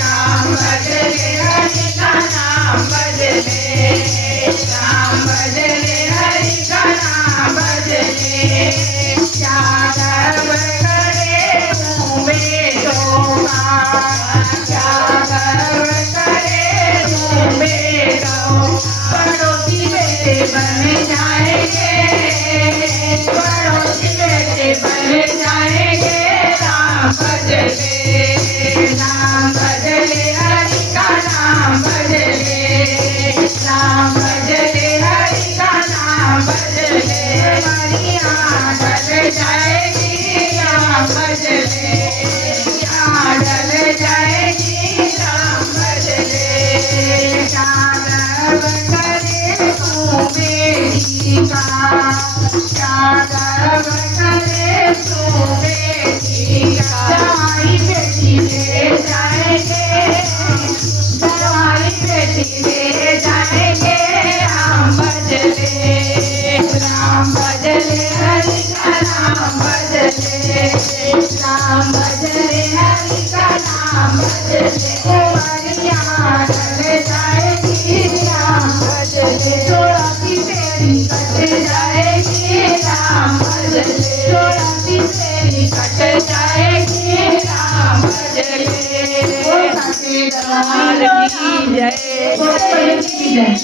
राम भजले हरि का नाम भजले राम भजले हरि का नाम भजले यादव करे मुँह में धोखा यादव करे मुँह में धोखा पड़ोसी बेटे बन जाएंगे पड़ोसी बेटे बन जाएंगे राम भजले हरि का नाम भजले राम भजले हरि का नाम भजले यहाँ ढल जाएगी राम भजले यहाँ ढल जाएगी राम भजले यादव करे तू मेरी का यादव करे तू मेरी का जवाई बेटी ले जाएंगे जवाई बेटी ले जाएंगे राम भजले हरि का नाम भजले राम भजले हरि का नाम भजले कुंवरिया ढल जाएगी राम भजले चोला की तेरी कट जाएगी राम भजले चोला की तेरी कट जाएगी राम भजले वो सच्चे दरबार की जय।